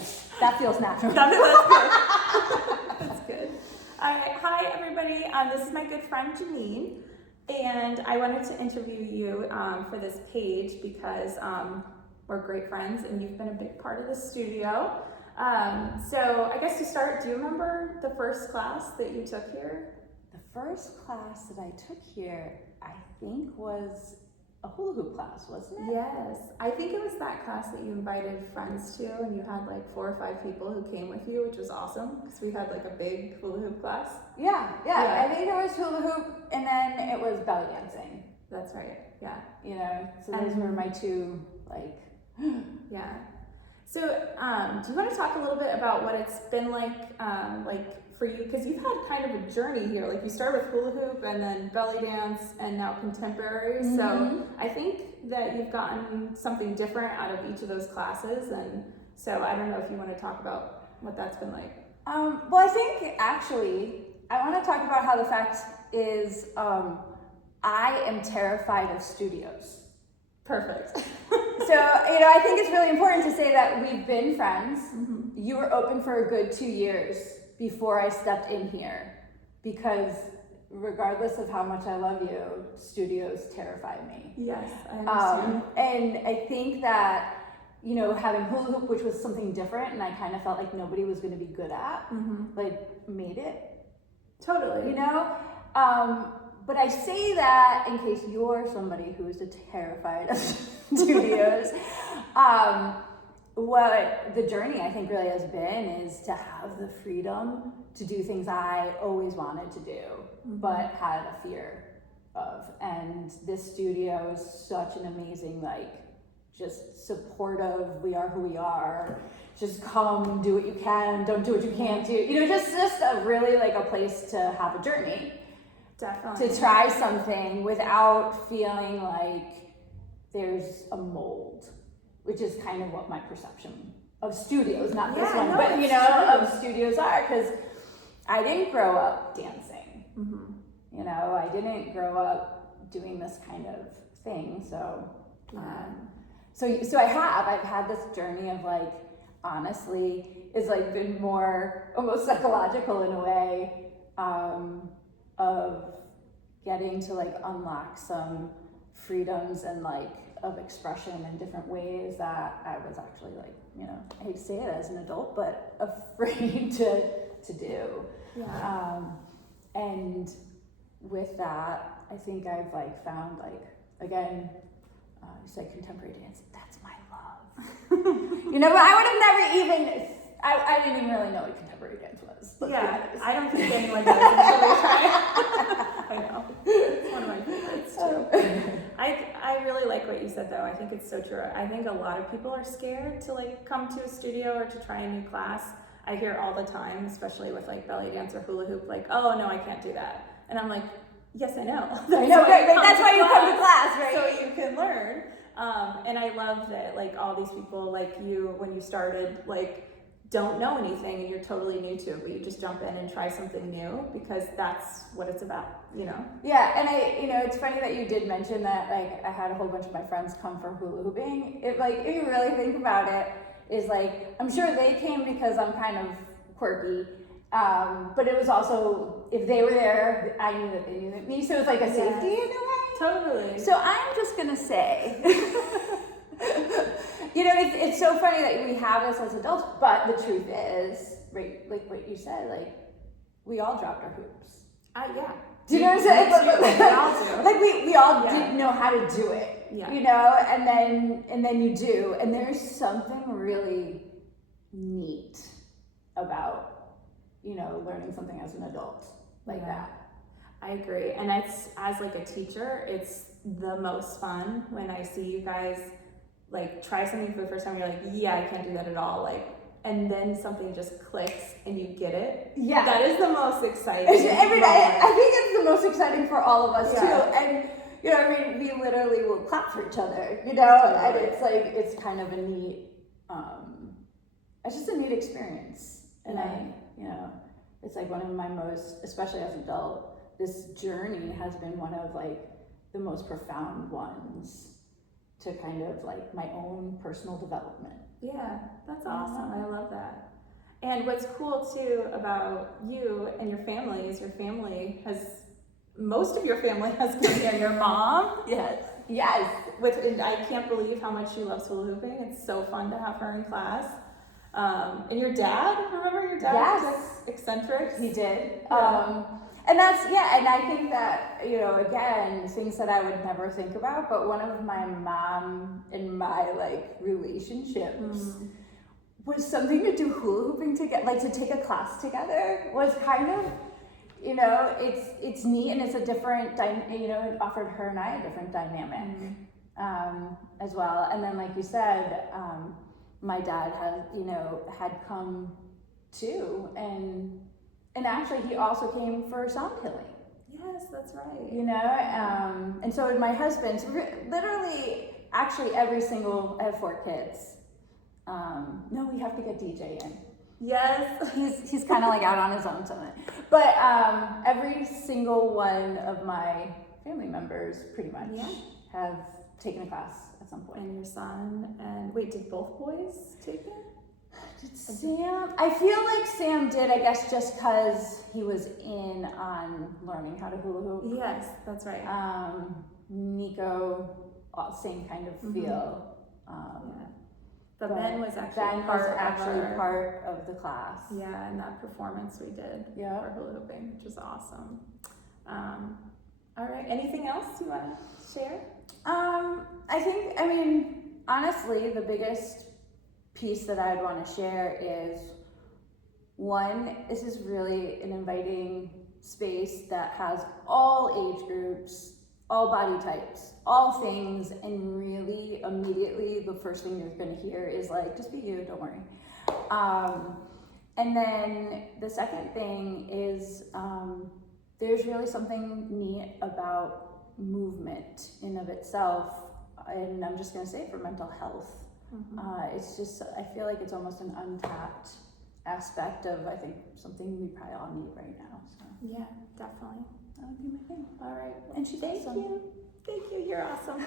sorry. That feels natural. That's good. That's good. All right. Hi, everybody. This is my good friend, Janine. And I wanted to interview you for this page because we're great friends and you've been a big part of the studio. So I guess to start, do you remember the first class that you took here? The first class that I took here, I think was a hula hoop class, wasn't it? Yes. I think it was that class that you invited friends to and you had like 4 or 5 people who came with you, which was awesome because we had like a big hula hoop class. Yeah. I think it was hula hoop and then it was belly dancing. That's right. Yeah. You know, so those were my two, like... Yeah. So, do you want to talk a little bit about what it's been like for you? Because you've had kind of a journey here. Like you started with hula hoop and then belly dance and now contemporary. Mm-hmm. So I think that you've gotten something different out of each of those classes. And so I don't know if you want to talk about what that's been like. Well, I think actually I want to talk about how the fact is I am terrified of studios. Perfect. So, I think it's really important to say that we've been friends. Mm-hmm. You were open for a good 2 years before I stepped in here because regardless of how much I love you, studios terrify me. Yes, I understand. And I think that, having hula hoop, which was something different and I kind of felt like nobody was going to be good at, made it. Totally. But I say that in case you're somebody who is terrified of studios. What the journey I think really has been is to have the freedom to do things I always wanted to do, but had a fear of. And this studio is such an amazing, just supportive, we are who we are. Just come, do what you can, don't do what you can't do. Just a really a place to have a journey. Definitely. To try something without feeling like there's a mold, which is kind of what my perception of studios, not this one, but of studios are, because I didn't grow up dancing. Mm-hmm. I didn't grow up doing this kind of thing. So, I've had this journey of honestly, it's been more almost psychological in a way. Of getting to unlock some freedoms and of expression in different ways that I was actually I hate to say it as an adult, but afraid to do. Yeah. And with that, I think I've found again, you said contemporary dance, that's my love. But I would have never even, I didn't even really know what contemporary dance was. Yeah, I don't think anyone does until they try it. I know. It's one of my favorites too. I really like what you said though. I think it's so true. I think a lot of people are scared to come to a studio or to try a new class. I hear all the time, especially with belly dance or hula hoop, oh no, I can't do that. And I'm like, yes, I know. That's why you come to class, right? So you can learn. And I love that all these people like you, when you started, don't know anything and you're totally new to it, but you just jump in and try something new because that's what it's about, Yeah, and it's funny that you did mention that, I had a whole bunch of my friends come for hula hooping. If you really think about it, is I'm sure they came because I'm kind of quirky, but it was also, if they were there, I knew that they knew me, so it's a safety in a way. Totally. So I'm just gonna say, it's so funny that we have this as adults, but the truth is, right, what you said, we all dropped our hoops. Yeah. Do you know what I'm saying? We all do. We all didn't know how to do it, and then you do, and there's something really neat about, learning something as an adult that. I agree. And it's, as a teacher, it's the most fun when I see you guys try something for the first time. You're yeah, I can't do that at all. And then something just clicks and you get it. Yeah. That is the most exciting. I think it's the most exciting for all of us too. And we literally will clap for each other, totally. And it's kind of a neat, it's just a neat experience. And it's one of my most, especially as an adult, this journey has been one of the most profound ones to kind of my own personal development. Yeah, that's awesome. I love that. And what's cool too about you and your family is most of your family has come here. Your mom, Yes. and I can't believe how much she loves hula hooping. It's so fun to have her in class. And your dad, remember your dad? Yes. Took eccentrics? He did. Yeah. And that's, yeah, and I think that, you know, again, things that I would never think about, but one of my mom and my, like, relationships was something to do hula hooping together, like to take a class together was kind of, you know, it's neat and it's a different, you know, it offered her and I a different dynamic as well. And then, like you said, my dad had come too, and actually he also came for sound healing. Yes, that's right. You know, and so did my husband. So literally, actually, I have 4 kids. No, we have to get DJ in. Yes. He's kind of like out on his own something. But every single one of my family members pretty much have taken a class at some point. And your son, and wait, did both boys take it? Did Sam? I feel like Sam did, I guess, just because he was in on learning how to hula hoop. Yes, that's right. Nico, same kind of feel. But Ben was actually part of the class. Yeah, and that performance we did for hula hooping, which was awesome. All right, anything else you want to share? I mean, honestly, the biggest piece that I'd want to share is, one, this is really an inviting space that has all age groups, all body types, all things, and really immediately the first thing you're going to hear is like, just be you, don't worry. And then the second thing is there's really something neat about movement in of itself, and I'm just going to say for mental health. It's just, I feel like it's almost an untapped aspect of, I think, something we probably all need right now. So yeah, definitely. that would be my thing. All right. And she's awesome. Thank you. You're awesome.